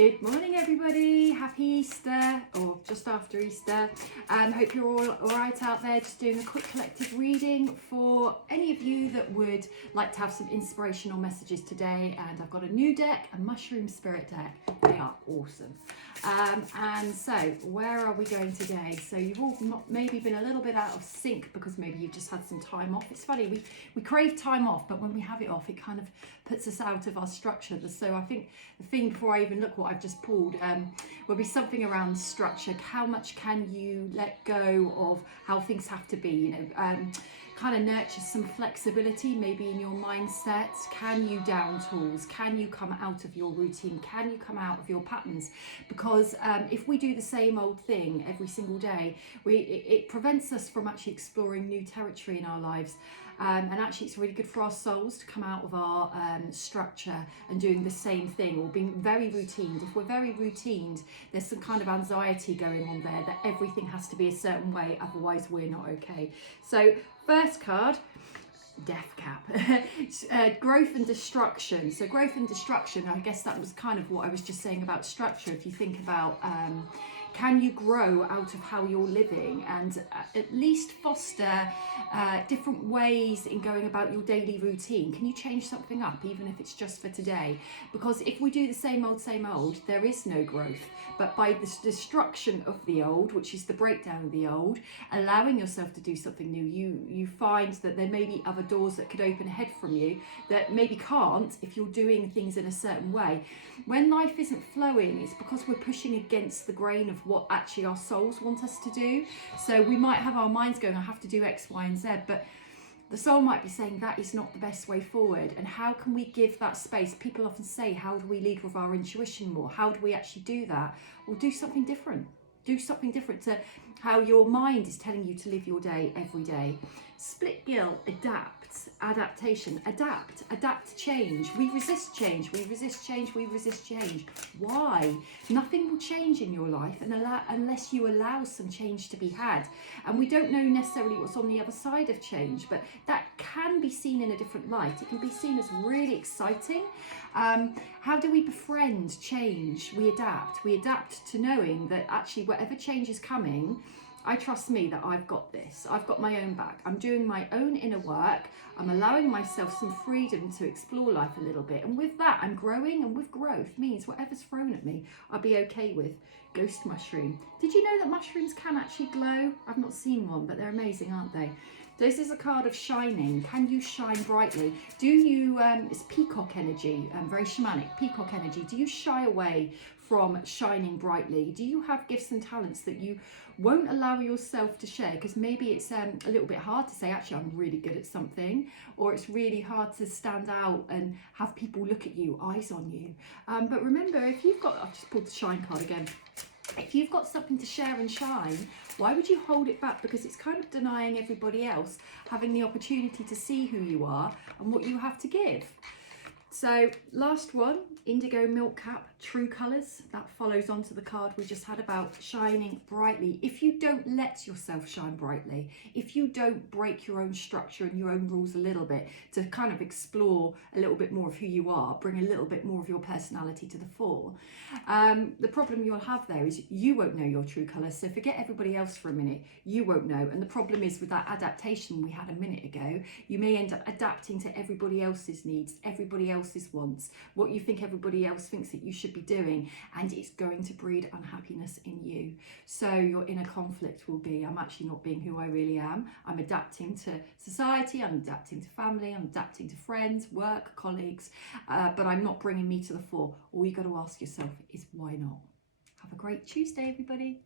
Good morning everybody, happy Easter, or just after Easter. Hope you're all alright out there. Just doing a quick collective reading for any of you that would like to have some inspirational messages today. And I've got a new deck, a Mushroom Spirit deck. They are awesome. And so where are we going today? So you've all maybe been a little bit out of sync because maybe you've just had some time off. It's funny, we crave time off, but when we have it off, it kind of puts us out of our structure. So I think the thing, before I even look what I've just pulled, will be something around structure. How much can you let go of how things have to be, you know, kind of nurture some flexibility maybe in your mindset. Can you down tools? Can you come out of your routine? Can you come out of your patterns? Because if we do the same old thing every single day, it prevents us from actually exploring new territory in our lives. And actually it's really good for our souls to come out of our structure and doing the same thing, or being very routined. If we're very routined, there's some kind of anxiety going on there that everything has to be a certain way, otherwise we're not okay. So first card, Death Cap. Growth and destruction. So growth and destruction, I guess that was kind of what I was just saying about structure. If you think about can you grow out of how you're living and at least foster different ways in going about your daily routine? Can you change something up, even if it's just for today? Because if we do the same old, there is no growth. But by the destruction of the old, which is the breakdown of the old, allowing yourself to do something new, you find that there may be other doors that could open ahead from you that maybe can't if you're doing things in a certain way. When life isn't flowing, it's because we're pushing against the grain of what actually our souls want us to do. So we might have our minds going, I have to do X, Y, and Z, but the soul might be saying that is not the best way forward. And how can we give that space? People often say, how do we lead with our intuition more? How do we actually do that? Well, do something different. Do something different to how your mind is telling you to live your day every day. Split gill, adaptation, adapt, change. We resist change, we resist change, we resist change. Why? Nothing will change in your life unless you allow some change to be had. And we don't know necessarily what's on the other side of change, but that can be seen in a different light. It can be seen as really exciting. How do we befriend change? We adapt to knowing that actually whatever change is coming, I trust me that I've got this. I've got my own back. I'm doing my own inner work. I'm allowing myself some freedom to explore life a little bit. And with that, I'm growing, and with growth means whatever's thrown at me, I'll be okay with. Ghost mushroom. Did you know that mushrooms can actually glow? I've not seen one, but they're amazing, aren't they? This is a card of shining. Can you shine brightly? Do you, it's peacock energy, very shamanic, peacock energy. Do you shy away from shining brightly? Do you have gifts and talents that you won't allow yourself to share? Because maybe it's a little bit hard to say, actually, I'm really good at something, or it's really hard to stand out and have people look at you, eyes on you. But remember, if you've got, I've just pulled the shine card again. If you've got something to share and shine, why would you hold it back? Because it's kind of denying everybody else having the opportunity to see who you are and what you have to give. So last one, indigo milk cap, true colours. That follows on to the card we just had about shining brightly. If you don't let yourself shine brightly, if you don't break your own structure and your own rules a little bit to kind of explore a little bit more of who you are, bring a little bit more of your personality to the fore, the problem you'll have there is you won't know your true colours. So forget everybody else for a minute, you won't know. And the problem is with that adaptation we had a minute ago, you may end up adapting to everybody else's needs, everybody else's wants, what you think everybody else thinks that you should be doing, and it's going to breed unhappiness in you. So your inner conflict will be, I'm actually not being who I really am. I'm adapting to society, I'm adapting to family, I'm adapting to friends, work, colleagues, but I'm not bringing me to the fore. All you got to ask yourself is why not? Have a great Tuesday, everybody.